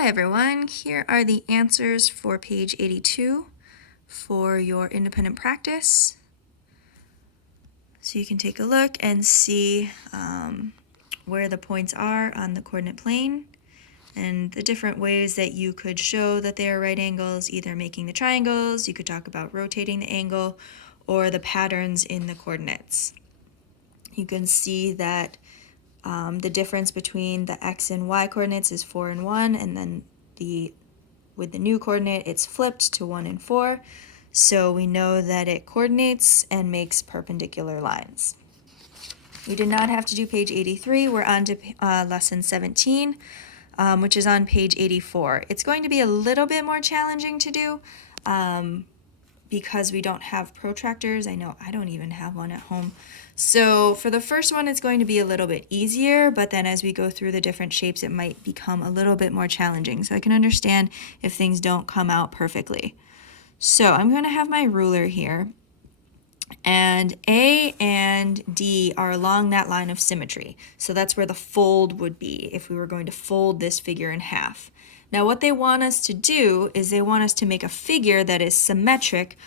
Hi everyone, here are the answers for page 82 for your independent practice. So you can take a look and see where the points are on the coordinate plane and the different ways that you could show that they are right angles, either making the triangles, you could talk about rotating the angle, or the patterns in the coordinates. You can see that the difference between the x and y coordinates is 4 and 1, and then with the new coordinate it's flipped to 1 and 4. So we know that it coordinates and makes perpendicular lines. We did not have to do page 83. We're on to lesson 17, which is on page 84. It's going to be a little bit more challenging to do because we don't have protractors. I know I don't even have one at home. So for the first one, it's going to be a little bit easier, but then as we go through the different shapes, it might become a little bit more challenging. So I can understand if things don't come out perfectly. So I'm going to have my ruler here, and A and D are along that line of symmetry. So that's where the fold would be if we were going to fold this figure in half. Now what they want us to do is they want us to make a figure that is symmetric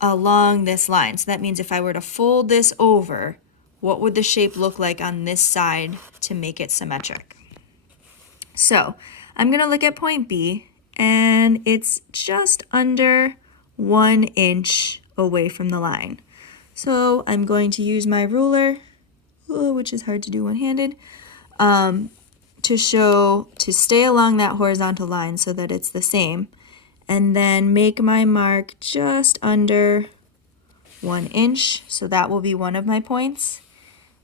along this line. So that means if I were to fold this over, what would the shape look like on this side to make it symmetric? So I'm going to look at point B, and it's just under 1 inch away from the line. So I'm going to use my ruler, which is hard to do one-handed, to stay along that horizontal line so that it's the same, and then make my mark just under 1 inch. So that will be one of my points.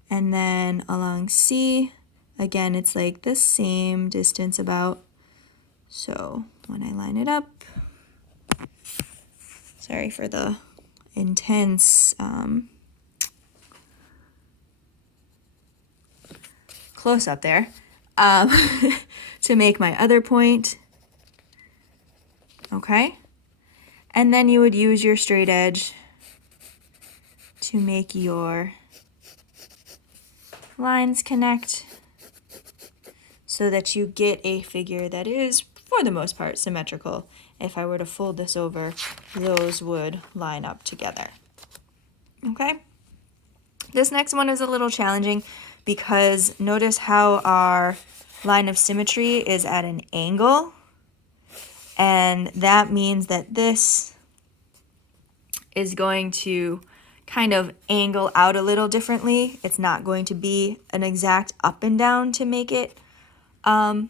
And then along C, again, it's like the same distance about. So when I line it up, sorry for the intense close up there, to make my other point. Okay, and then you would use your straight edge to make your lines connect so that you get a figure that is, for the most part, symmetrical. If I were to fold this over, those would line up together. Okay? This next one is a little challenging because notice how our line of symmetry is at an angle, and that means that this is going to kind of angle out a little differently. It's not going to be an exact up and down to make it, to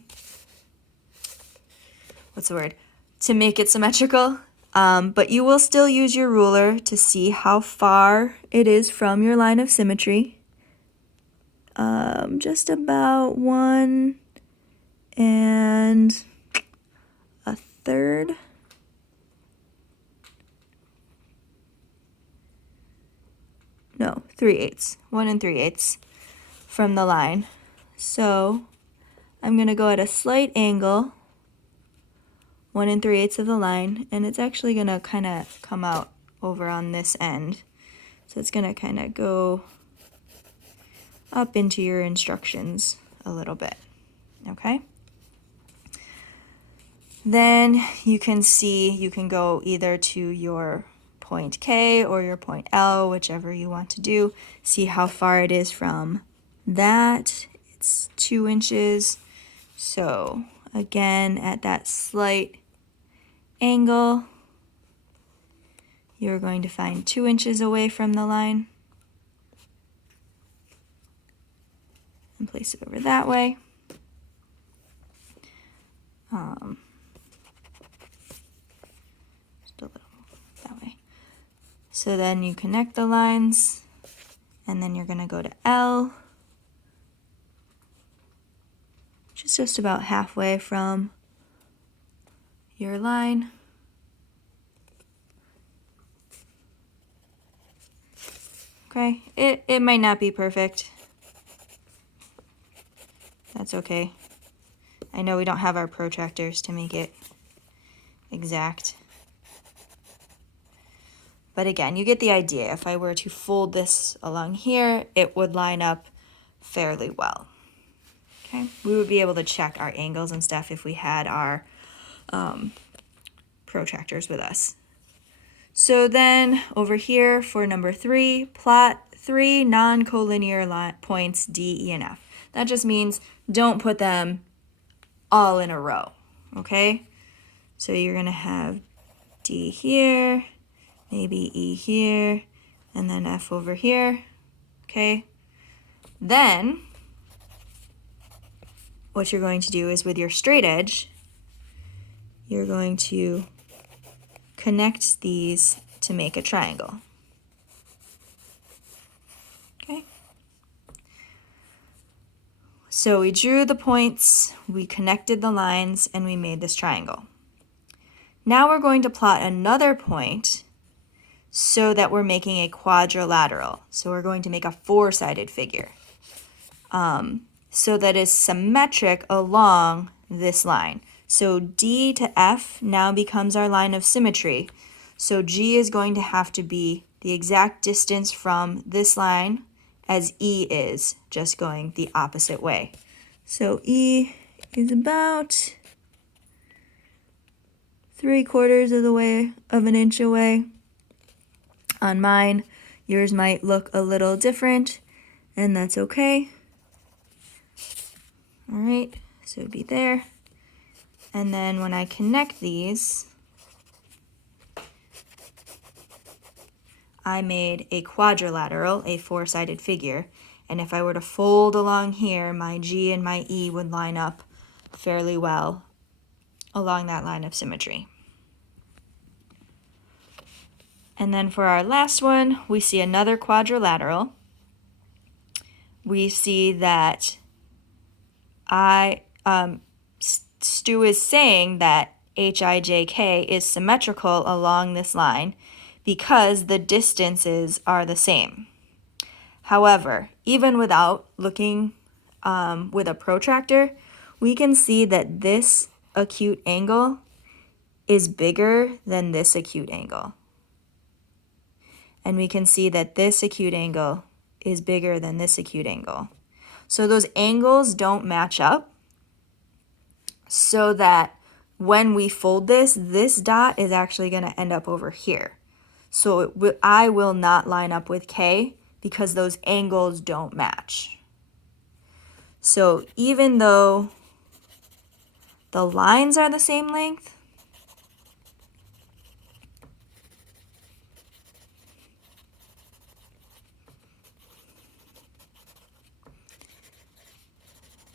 make it symmetrical. But you will still use your ruler to see how far it is from your line of symmetry. Just about 1 1/3. No, 3/8. 1 3/8 from the line. So I'm going to go at a slight angle, 1 3/8 of the line, and it's actually going to kind of come out over on this end. So it's going to kind of go up into your instructions a little bit. Okay? Then you can see, you can go either to your point K or your point L, whichever you want to do. See how far it is from that. It's 2 inches. So again, at that slight angle, you're going to find 2 inches away from the line and place it over that way. Just a little that way. So then you connect the lines, and then you're going to go to L, which is just about halfway from your line. Okay, it might not be perfect. That's okay. I know we don't have our protractors to make it exact. But again, you get the idea. If I were to fold this along here, it would line up fairly well. Okay, we would be able to check our angles and stuff if we had our protractors with us. So then over here for number 3, plot 3 non-collinear points D, E, and F. That just means don't put them all in a row, okay? So you're gonna have D here, maybe E here, and then F over here, okay? Then what you're going to do is with your straight edge, you're going to connect these to make a triangle. Okay? So we drew the points, we connected the lines, and we made this triangle. Now we're going to plot another point so that we're making a quadrilateral. So we're going to make a 4-sided figure. So that is symmetric along this line. So D to F now becomes our line of symmetry. So G is going to have to be the exact distance from this line as E is, just going the opposite way. So E is about 3/4 of the way of an inch away. On mine, yours might look a little different, and that's okay. All right, so it'd be there. And then when I connect these, I made a quadrilateral, a 4-sided figure. And if I were to fold along here, my G and my E would line up fairly well along that line of symmetry. And then for our last one, we see another quadrilateral. We see that Stu is saying that HIJK is symmetrical along this line because the distances are the same. However, even without looking with a protractor, we can see that this acute angle is bigger than this acute angle. And we can see that this acute angle is bigger than this acute angle. So those angles don't match up, so that when we fold this, this dot is actually going to end up over here. So I will not line up with K because those angles don't match. So even though the lines are the same length,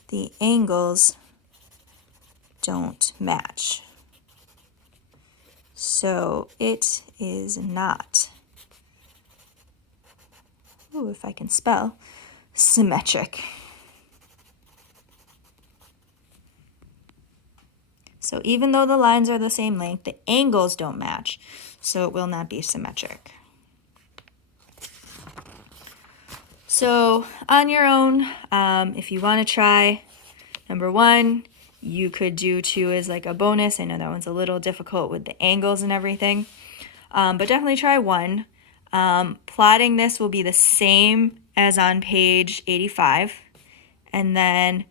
the angles don't match. So it is not, ooh, if I can spell, symmetric. So even though the lines are the same length, the angles don't match, so it will not be symmetric. So on your own, if you want to try number 1, you could do 2 as like a bonus. I know that one's a little difficult with the angles and everything, but definitely try 1. Plotting this will be the same as on page 85. And then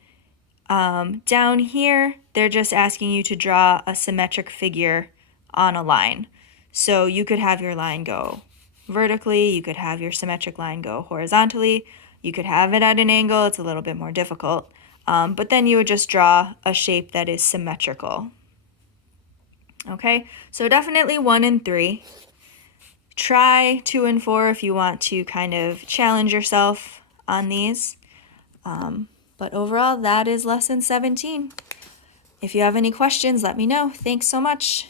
down here, they're just asking you to draw a symmetric figure on a line. So you could have your line go vertically, you could have your symmetric line go horizontally, you could have it at an angle, it's a little bit more difficult. But then you would just draw a shape that is symmetrical. Okay, so definitely 1 and 3. Try 2 and 4 if you want to kind of challenge yourself on these. But overall, that is lesson 17. If you have any questions, let me know. Thanks so much.